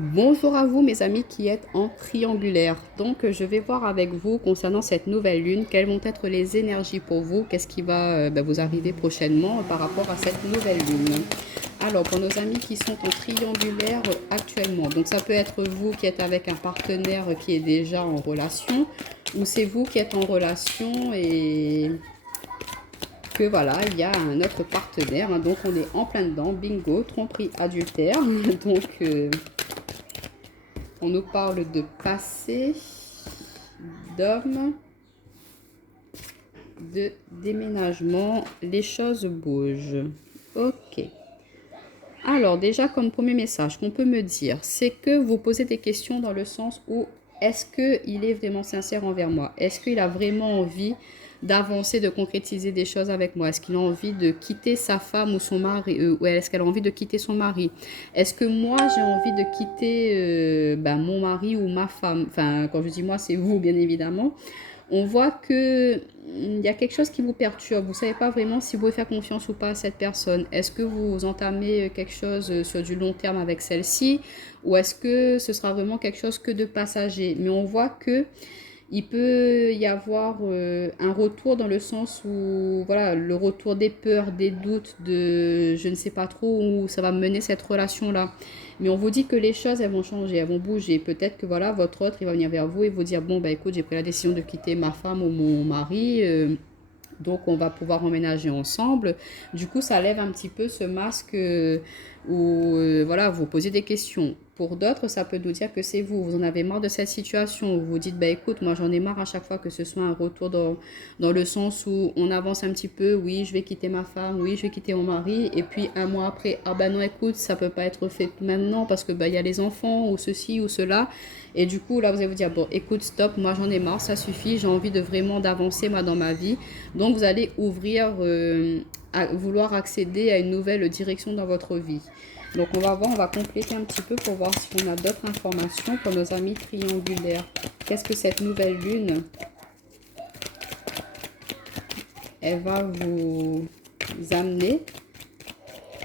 Bonjour à vous mes amis qui êtes en triangulaire. Donc je vais voir avec vous concernant cette nouvelle lune, quelles vont être les énergies pour vous, qu'est-ce qui va vous arriver prochainement par rapport à cette nouvelle lune. Alors pour nos amis qui sont en triangulaire actuellement, donc ça peut être vous qui êtes avec un partenaire qui est déjà en relation, ou c'est vous qui êtes en relation et que voilà, il y a un autre partenaire, hein. Donc on est en plein dedans, bingo, tromperie, adultère. Donc on nous parle de passé, d'homme, de déménagement, les choses bougent. Ok. Alors déjà comme premier message qu'on peut me dire, c'est que vous posez des questions dans le sens où est-ce qu'il est vraiment sincère envers moi? Est-ce qu'il a vraiment envie d'avancer, de concrétiser des choses avec moi? Est-ce qu'il a envie de quitter sa femme ou son mari, ou est-ce qu'elle a envie de quitter son mari? Est-ce que moi j'ai envie de quitter mon mari ou ma femme? Enfin, quand je dis moi, c'est vous bien évidemment. On voit que il y a quelque chose qui vous perturbe. Vous ne savez pas vraiment si vous pouvez faire confiance ou pas à cette personne. Est-ce que vous entamez quelque chose sur du long terme avec celle-ci, ou est-ce que ce sera vraiment quelque chose que de passager? Mais on voit que il peut y avoir un retour dans le sens où, voilà, le retour des peurs, des doutes, de je ne sais pas trop où ça va mener cette relation-là. Mais on vous dit que les choses, elles vont changer, elles vont bouger. Peut-être que, voilà, votre autre, il va venir vers vous et vous dire, bon, bah écoute, j'ai pris la décision de quitter ma femme ou mon mari. Donc, on va pouvoir emménager ensemble. Du coup, ça lève un petit peu ce masque où, voilà, vous posez des questions. Pour d'autres, ça peut nous dire que c'est vous. Vous en avez marre de cette situation. Vous vous dites, bah écoute, moi j'en ai marre à chaque fois que ce soit un retour dans le sens où on avance un petit peu. Oui, je vais quitter ma femme. Oui, je vais quitter mon mari. Et puis un mois après, ah bah non, écoute, ça peut pas être fait maintenant parce que bah il y a les enfants ou ceci ou cela. Et du coup, là, vous allez vous dire, bon, écoute, stop, moi j'en ai marre, ça suffit. J'ai envie de vraiment d'avancer moi dans ma vie. Donc, vous allez ouvrir, à vouloir accéder à une nouvelle direction dans votre vie. Donc, on va voir, on va compléter un petit peu pour voir si on a d'autres informations pour nos amis triangulaires. Qu'est-ce que cette nouvelle lune, elle va vous amener?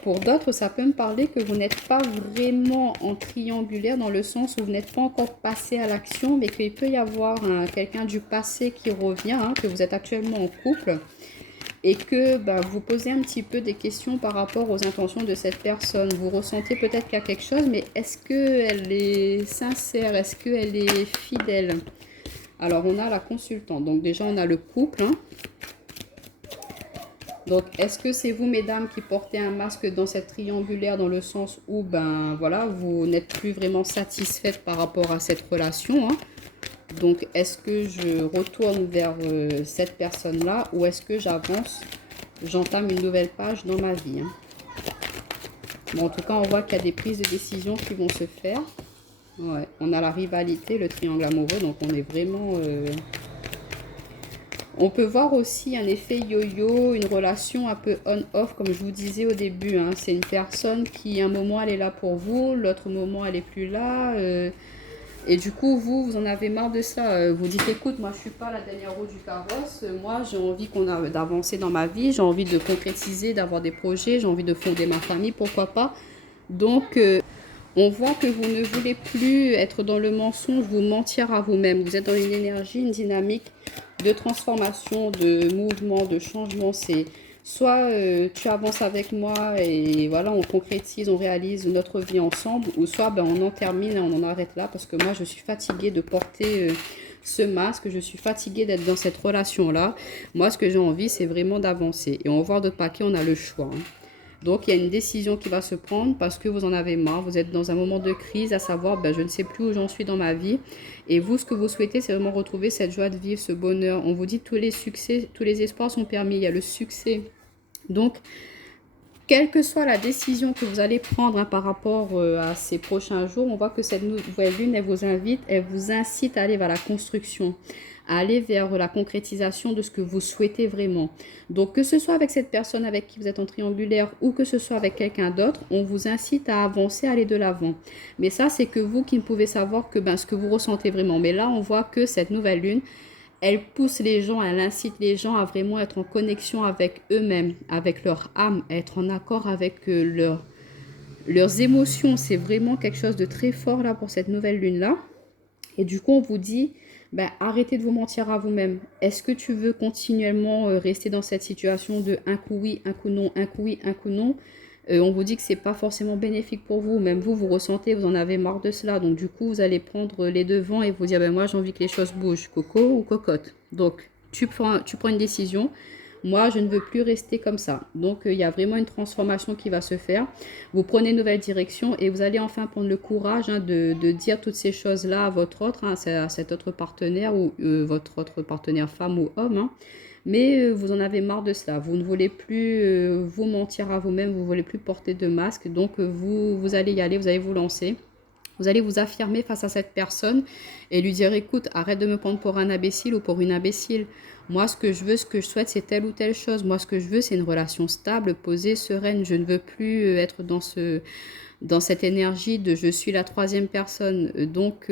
Pour d'autres, ça peut me parler que vous n'êtes pas vraiment en triangulaire dans le sens où vous n'êtes pas encore passé à l'action, mais qu'il peut y avoir quelqu'un du passé qui revient, hein, que vous êtes actuellement en couple et que vous posez un petit peu des questions par rapport aux intentions de cette personne. Vous ressentez peut-être qu'il y a quelque chose, mais est-ce qu'elle est sincère? Est-ce qu'elle est fidèle? Alors, on a la consultante. Donc, déjà, on a le couple, hein. Donc, est-ce que c'est vous, mesdames, qui portez un masque dans cette triangulaire dans le sens où, voilà, vous n'êtes plus vraiment satisfaite par rapport à cette relation, hein? Donc, est-ce que je retourne vers cette personne-là ou est-ce que j'avance, j'entame une nouvelle page dans ma vie, hein? Bon, en tout cas, on voit qu'il y a des prises de décision qui vont se faire. Ouais, on a la rivalité, le triangle amoureux, donc on est vraiment... On peut voir aussi un effet yo-yo, une relation un peu on-off, comme je vous disais au début, hein. C'est une personne qui, un moment, elle est là pour vous, l'autre moment, elle est plus là. Et du coup, vous en avez marre de ça. Vous dites, écoute, moi, je suis pas la dernière roue du carrosse. Moi, j'ai envie d'avancer dans ma vie. J'ai envie de concrétiser, d'avoir des projets. J'ai envie de fonder ma famille, pourquoi pas. Donc, on voit que vous ne voulez plus être dans le mensonge, vous mentir à vous-même. Vous êtes dans une énergie, une dynamique de transformation, de mouvement, de changement. C'est soit tu avances avec moi et voilà, on concrétise, on réalise notre vie ensemble, ou soit on en termine et on en arrête là parce que moi, je suis fatiguée de porter ce masque, je suis fatiguée d'être dans cette relation-là. Moi, ce que j'ai envie, c'est vraiment d'avancer. Et on voit d'autres paquets, on a le choix, hein. Donc, il y a une décision qui va se prendre parce que vous en avez marre. Vous êtes dans un moment de crise, à savoir, je ne sais plus où j'en suis dans ma vie. Et vous, ce que vous souhaitez, c'est vraiment retrouver cette joie de vivre, ce bonheur. On vous dit tous les succès, tous les espoirs sont permis. Il y a le succès. Donc, quelle que soit la décision que vous allez prendre, hein, par rapport à ces prochains jours, on voit que cette nouvelle lune, elle vous incite à aller vers la construction, à aller vers la concrétisation de ce que vous souhaitez vraiment. Donc, que ce soit avec cette personne avec qui vous êtes en triangulaire ou que ce soit avec quelqu'un d'autre, on vous incite à avancer, à aller de l'avant. Mais ça, c'est que vous qui ne pouvez savoir que ce que vous ressentez vraiment. Mais là, on voit que cette nouvelle lune, elle pousse les gens, elle incite les gens à vraiment être en connexion avec eux-mêmes, avec leur âme, être en accord avec Leurs émotions, c'est vraiment quelque chose de très fort là pour cette nouvelle lune-là. Et du coup, on vous dit, ben, arrêtez de vous mentir à vous-même. Est-ce que tu veux continuellement rester dans cette situation de un coup oui, un coup non, un coup oui, un coup non? On vous dit que c'est pas forcément bénéfique pour vous. Même vous, vous ressentez, vous en avez marre de cela. Donc du coup, vous allez prendre les devants et vous dire, ben moi, j'ai envie que les choses bougent, coco ou cocotte. Donc tu prends une décision. Moi, je ne veux plus rester comme ça. Donc, il y a vraiment une transformation qui va se faire. Vous prenez une nouvelle direction et vous allez enfin prendre le courage de dire toutes ces choses-là à votre autre, hein, à cet autre partenaire ou votre autre partenaire femme ou homme. Hein. Mais vous en avez marre de cela. Vous ne voulez plus vous mentir à vous-même, vous ne voulez plus porter de masque. Donc, vous allez y aller, vous allez vous lancer. Vous allez vous affirmer face à cette personne et lui dire, écoute, arrête de me prendre pour un imbécile ou pour une imbécile. Moi, ce que je veux, ce que je souhaite, c'est telle ou telle chose. Moi, ce que je veux, c'est une relation stable, posée, sereine. Je ne veux plus être dans cette énergie de je suis la troisième personne. Donc,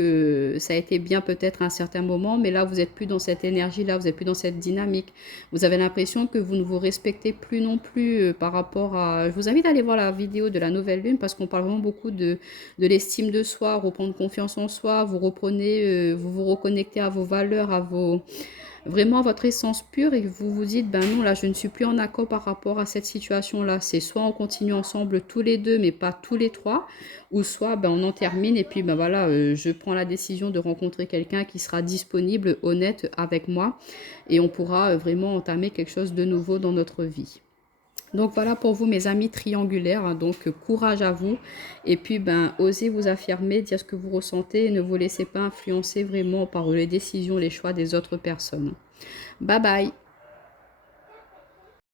ça a été bien peut-être à un certain moment, mais là, vous n'êtes plus dans cette énergie-là, vous n'êtes plus dans cette dynamique. Vous avez l'impression que vous ne vous respectez plus non plus par rapport à... Je vous invite à aller voir la vidéo de la nouvelle lune parce qu'on parle vraiment beaucoup de l'estime de soi, reprendre confiance en soi, vous reprenez, vous vous reconnectez à vos valeurs, à vos vraiment votre essence pure et que vous vous dites, ben non, là, je ne suis plus en accord par rapport à cette situation-là. C'est soit on continue ensemble tous les deux, mais pas tous les trois, ou soit ben, on en termine et puis ben voilà, je prends la décision de rencontrer quelqu'un qui sera disponible, honnête avec moi et on pourra vraiment entamer quelque chose de nouveau dans notre vie. Donc voilà pour vous mes amis triangulaires, hein. Donc courage à vous et puis ben osez vous affirmer, dire ce que vous ressentez et ne vous laissez pas influencer vraiment par les décisions, les choix des autres personnes. Bye bye.